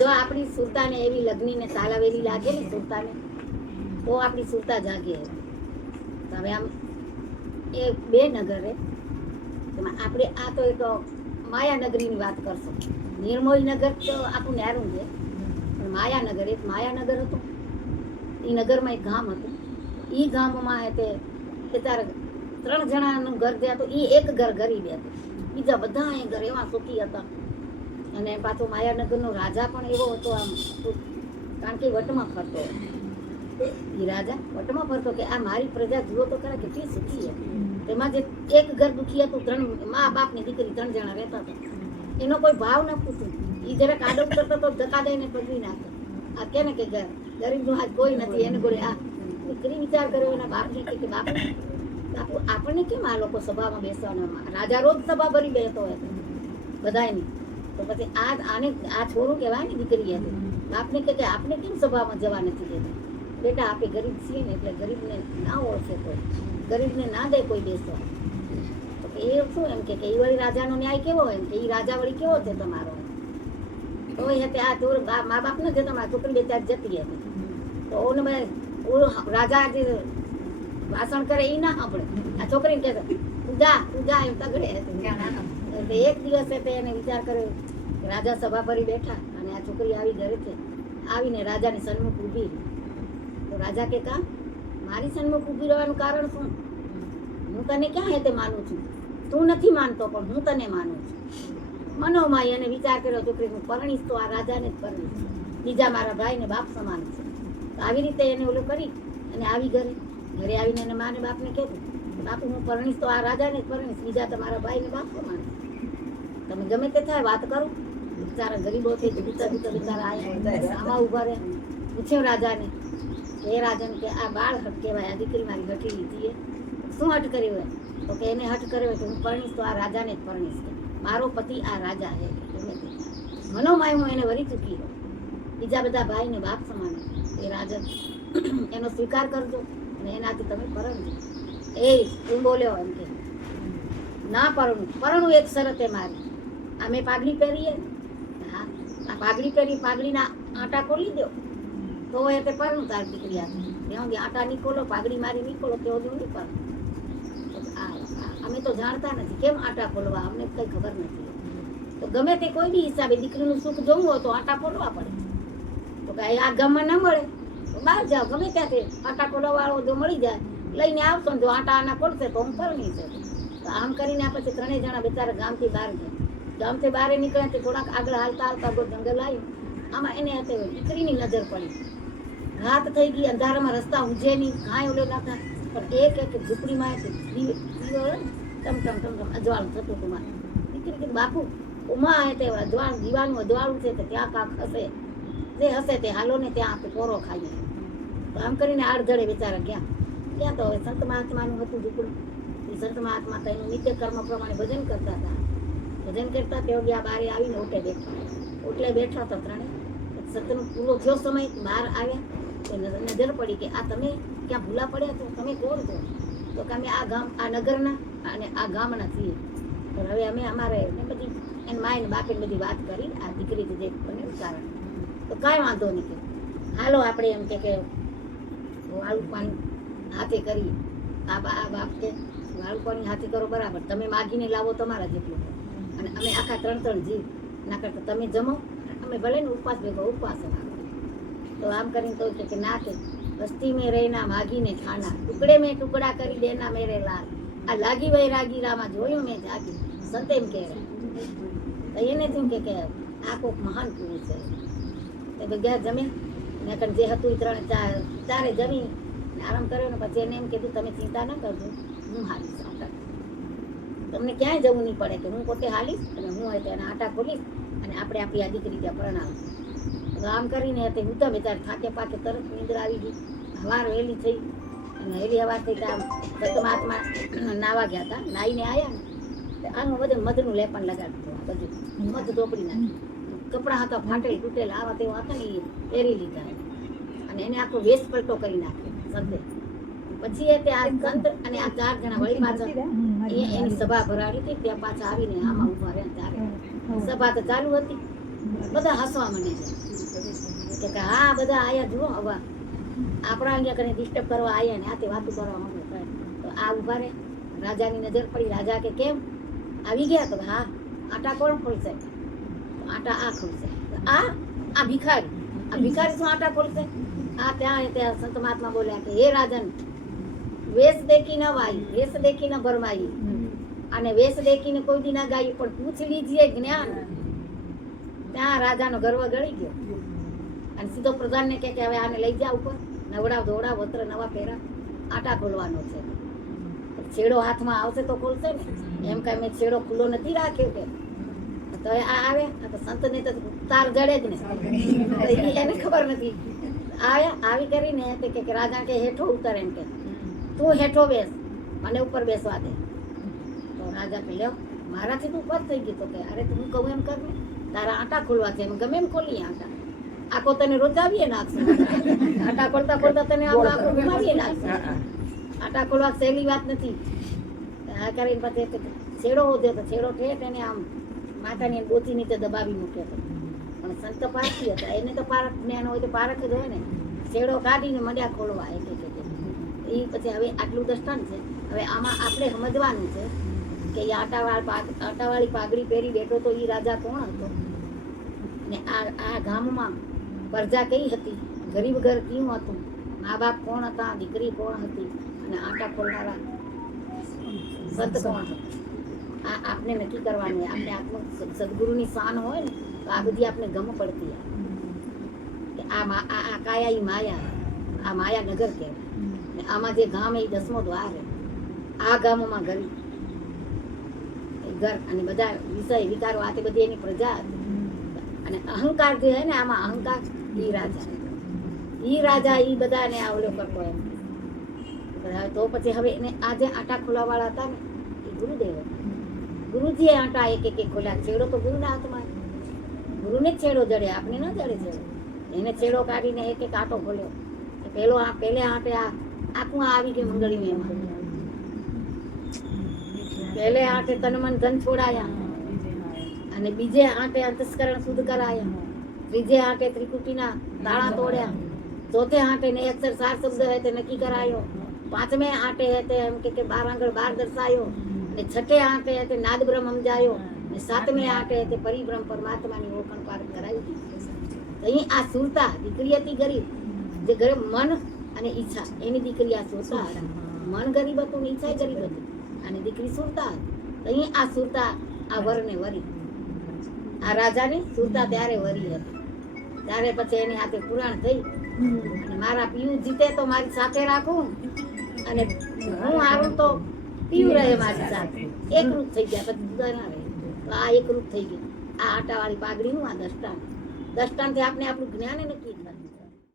જો આપણી સુરતાને એવી લગ્નીને તાલાવેલી લાગે ને સુરતાને, તો આપણી સુરતા જાગે. હવે આમ એ બે નગર હે, એમાં આપણે આ તો એક માયાનગરીની વાત કરશું. નિર્મોહી નગર તો આખું ન્યારું છે, પણ માયાનગર, એક માયાનગર હતું. એ નગરમાં એક ગામ હતું. એ ગામમાં તે તારે 3 જણાનું ઘર જે હતું એ એક ઘર ગરીબ હતું, બીજા બધા એ ઘર એવા સુખી હતા. અને પાછો માયાનગરનો રાજા પણ એવો હતો, આમ કારણ કે વટમાં ફરતો. એ રાજા વટમાં ફરતો કે આ મારી પ્રજા જુઓ તો ખરા કેટલી સુખી છે. તેમાં જે એક ઘર દુખી હતું, 3 મા બાપની દીકરી 3 જણા રહેતા હતા. એનો કોઈ ભાવ ન પૂછ્યું. એ જરાક આડો કરતો તો ધક્કા દઈને પગવી નાખે. આ કેને કે ગરીબનું હાથ કોઈ નથી, એને બોલે આ દીકરી વિચાર કર્યો એના બાપને કે બાપુ આપણને કેમ આ લોકો સભામાં બેસવાના? રાજા રોજ સભા ભરી બેસતો હોય બધાની. તો પછી આ છોરું કહેવાય ને દીકરી હતી. બાપને કે આપણે કેમ સભામાં જવા નથી દેતા? બેટા આપણે ગરીબ છીએ ને એટલે ગરીબને ના ઓળખે કોઈ, ગરીબને ના દે કોઈ બેસવા. તો એ શું એમ કે એ વળી રાજાનો ન્યાય કેવો એમ કે એ રાજા વળી કેવો છે તમારો? તો એ હતી આ ચોર મા બાપ ને જતા, મારા છોકરી બેચાર જતી હતી. તો રાજા જે ભાષણ કરે એ ના સાંભળે. આ છોકરીને કહે તું જા એમ તગડે હતી. એક દિવસે એને વિચાર કર્યો, રાજા સભા ભરી બેઠા અને આ છોકરી આવી ઘરેથી આવીને રાજાની સન્મુખ ઊભી. તો રાજા કે કા મારી સન્મુખ ઊભી રહેવાનું કારણ શું? હું તને ક્યાં હેતે માનું છું? તું નથી માનતો પણ હું તને માનું છું. મનોમાય અને વિચાર કર્યો, છોકરી હું પરણીશ તો આ રાજાને જ પરણીશ, બીજા મારા ભાઈને બાપ સમાન છે. તો આવી રીતે એને ઓલું કરી અને આવી ઘરે આવીને એને માને બાપને કહેતું, બાપુ હું પરણીશ તો આ રાજાને જ પરણીશ, બીજા તમારા ભાઈને બાપ સમાન છે. તમે ગમે તે થાય વાત કરું. બિચારા ગરીબો થઈ બીજા બિચારા આવ્યા આમાં ઉભા રહે. પૂછ્યું રાજાને, એ રાજાને કે આ બાળ હટ કહેવાય, આ દીકરી મારી હટી લીધી. શું હટ કરી હોય? તો કે એને હટ કર્યો હોય કે હું પરણીશ તો આ રાજાને જ પરણીશ, મારો પતિ આ રાજા છે. મનોમાય હું એને વરી ચૂકી હોય, બીજા બધા ભાઈને બાપ સમાન. એ રાજા એનો સ્વીકાર કરજો અને એનાથી તમે પરણજો. એ હું બોલ્યો એમ કે ના પરણું એક શરતે મારી. અમે પાઘડી પહેરીએ, હા આ પાઘડી પહેરી પાઘડીના આંટા ખોલી દો તો એ તે પરણું તાર દીકરી આપે. ત્યાં આંટા નહીં ખોલો, પાઘડી મારી નહીં ખોલો ત્યાં સુધી નહીં પરણું. અમે તો જાણતા નથી કેમ આંટા ખોલવા, અમને કંઈ ખબર નથી. તો ગમે તે કોઈ બી હિસાબે દીકરીનું સુખ જોવું હોય તો આંટા ખોલવા પડે. તો કે આ ગામમાં ના મળે તો બહાર જાઓ, ગમે ત્યાંથી આંટા ખોલવા વાળો જો મળી જાય લઈને આવશો ને જો આંટા આના ખોલશે તો હું પરણી છે. તો આમ કરીને પછી 3 જણા બિચારા ગામથી બહાર ગયા. ગામથી બહાર નીકળ્યા તો થોડાક આગળ હાલતા જંગલ આવ્યું. આમાં એને દીકરીની નજર પડી. રાત થઈ ગઈ, અંધારામાં રસ્તા ઊંઝે નહીં, કાંઈ ઓલો ના થાય. પણ એક ઝૂંપડીમાં ટમ અજવાળું થતું હતું. મારે દીકરી કીધું બાપુ ઉમા તે અજવાળું દીવાનું અજવાળું છે, ત્યાં કાંક હશે, જે હશે તે હાલો ને ત્યાં આપણે કોરો ખાઈએ. તો આમ કરીને આડધડે બિચારા ગયા. તો હવે સંત મહાત્માનું હતું ઝૂંપડું. એ સંત મહાત્મા તો એનું નિત્ય કર્મ પ્રમાણે ભજન કરતા હતા. ભજન કરતા તેઓ ગયા બારે આવીને ઓટલે બેઠા તો 3. સતનો પૂરો થયો સમય, બહાર આવ્યા તો નજર પડી કે આ તમે ક્યાં ભૂલા પડ્યા છો, તમે કોણ છો? તો કે અમે આ ગામ આ નગરના અને આ ગામના છીએ. તો હવે અમે અમારે બધી એની માય ને બાપે બધી વાત કરી આ દીકરી જે બન્યું કારણ. તો કાંઈ વાંધો નહીં કે હાલો આપણે એમ કે વાળું પાણી હાથે કરીએ. આ બાપ કે વાળું પાણી હાથે કરો બરાબર, તમે માગીને લાવો તમારા જેટલું, અને અમે આખા 3 જીવ ના કરતા તમે જમો, અમે ભલે ને ઉપવાસ ભેગો ઉપવાસ. તો આમ કરીને તો કે ના કે બસ્તી મેં રહેના માગીને ખાના, ટુકડે મેં ટુકડા કરી દેના મેરે લાલ, આ લાગી વૈરાગી રામાં જોયું મેં જાગી, સંત એમ કહે. તો એને શું કે આ કોઈક મહાન પુરુષ છે. એ બધા જમ્યા ને જે હતું 3-4 જમી આરામ કર્યો ને પછી એને એમ કીધું તમે ચિંતા ન કરજો, હું હાલીશ આટા, તમને ક્યાંય જવું નહીં પડે કે હું પોતે હાલીશ અને હું હોય તેને આટા ખોલીશ અને આપણે આપણી આ દીકરી ત્યાં પરણાવીશું. તો આમ કરીને હતી હું તો બિચાર થાકે પાકે તરત નીંદર આવી ગઈ. હવાર વહેલી થઈ અને વહેલી હવાર થઈ ત્યાં સંત મહાત્મા નાવા ગયા હતા. નાહીને આવ્યા ને આનું બધું મધનું લેપન લગાડતું, આ બધું મધ ચોપડી નાખ્યું. કપડાં હતા ફાટેલ તૂટેલા આવા તેવા હતા ને એ પહેરી લીધા અને એને આખો વેશ પલટો કરી નાખ્યો સંતે. પછી એ આ સંત અને આ 4 જણા વળી પાછળ એની સભા ભરાવી હતી. ત્યાં પાછા આવીને આમાં ઉભા રહ્યા. ત્યારે સભા તો ચાલુ હતી, બધા હસવા માંડી જાય. કે હા બધા આયા જુઓ હવે આપણા અહીંયા કને ડિસ્ટર્બ કરવા આયા ને આતે વાતો કરવા માંગે તો આ ઉભા રે રાજાની નજર પડી રાજા કે કેમ આવી ગયા તો હા આટા કોણ ખોલશે આટા આ ખોલશે આ ભિખારી શું આટા ખોલશે ત્યાં સંત મહાત્મા બોલ્યા કે હે રાજન વેશ દેખી ન વાઈ વેશ દેખી ન ભરમાઈ અને વેશ દેખીને કોઈ દી ના ગાયું પણ પૂછ લીજીએ જ્ઞાન ત્યાં રાજાનો ગર્વ ગળી ગયો અને સીધો પ્રધાનને કહે કે હવે આને લઈ જા ઉપર નવડા ધોવડા વસ્ત્ર નવા પહેરા આટા ખોલવાનો છે છેડો હાથમાં આવશે તો ખોલશે ને એમ કઈ મેં છેડો ખુલ્લો નથી રાખ્યો કે તો આ આવે તો સંતને તો તાર જડે જ ને એને ખબર નથી આવી કરીને કે રાજા કે હેઠો ઉતર એમ કે તું હેઠો બેસ મને ઉપર બેસવા દે તો રાજા કે લ્યો મારાથી તું ઉપર થઈ ગઈ તો કે અરે તું કહું એમ કર ને તારા આટા ખોલવા છે એમ ગમે એમ ખોલી આટા આખો તને રોજાવીએ નાખશે આટા ખોલતા ખોલતા તને આખો બીમારીએ નાખશે આટા ખોલવા સહેલી વાત નથી આ કરીને પછી છેડો હોદ્યો તો છેડો ઠેઠ એને આમ માતાની ગોતી નીચે દબાવી મૂક્યો હતો પણ સંત પારખી હતા એને તો પારખ જ્ઞાન હોય તો પારખ જ હોય ને છેડો કાઢીને મંડ્યા ખોલવા એક એ પછી હવે આટલું દ્રષ્ટાંત છે હવે આમાં આપણે સમજવાનું છે કે એ આટાવાળી પાઘડી પહેરી બેઠો તો એ રાજા કોણ હતો ને આ ગામમાં પ્રજા કઈ હતી ગરીબ ઘર કેવું હતું મા બાપ કોણ હતા દીકરી કોણ હતી અને આટા ખોલનારા સંત કોણ હતા આપણે નક્કી કરવાનું આપણે આત્મ સદગુરુની શાન હોય ને તો આ બધી આપણે ગમ પડતી કે આ કાયા ઈ માયા આ માયા નગર કહેવાય આમાં જે ગામ એ 10મો દ્વાર આ ગામમાં ઘર અને બધા વિષય વિકારો આ તે બધી એની પ્રજા હતી અને અહંકાર જે હે ને આમાં અહંકાર ઈ રાજા ઈ બધાને આવલો કરતો એમ તો પછી હવે એને આ જે આટા ખોલવા વાળા હતા ને એ ગુરુદેવ ગુરુજીએ આટા એક ખોલ્યા છેડો તો ગુરુના હાથમાં ગુરુને જ છેડો જડે આપણે ન જડે છેડો એને છેડો કાઢીને એક આટો ખોલ્યો પહેલે આટે આખું આવી ગયું મંગળી એમાં પહેલે આટે તન મન ધન છોડાયા અને બીજે આટે અંતસ્કરણ શુદ્ધ કરાયા ત્રીજે આટે ત્રિકુટીના તાળા તોડ્યા ચોથે આટે ને અક્ષર સાર શબ્દ હે તે નક્કી કરાયો પાંચમે આટે હે તે એમ કે 12 આંગળ 12 દર્શાયો અને છઠ્ઠે આટે હે તે નાદ બ્રહ્મ સમજાયો અને સાતમે આટે હે તે પરિબ્રહ્મ પરમાત્માની ઓળખાણ પાર કરાવી અહીં આ સુરતા દીકરી હતી ગરીબ જે ઘરે મન અને ઈચ્છા એની દીકરી આ સુરતા હતી મન ગરીબ હતું ને ઈચ્છા ગરીબ હતી અને દીકરી સુરતા હતી અહીં આ સુરતા આ વરને વરી આ રાજાની સુરતા ત્યારે વરી હતી ત્યારે પછી એની હાથે પુરાણ થઈ અને મારા પીયું જીતે તો મારી સાથે રાખું અને હું હારું તો પીયું રહે મારી સાથે એકરૂપ થઈ ગયા પછી જુદા ના રહે તો આ એકરૂપ થઈ ગયું આ આટાવાળી પાઘડીનું આ દ્રષ્ટાંત દ્રષ્ટાંતથી આપણે આપણું જ્ઞાન નક્કી થાય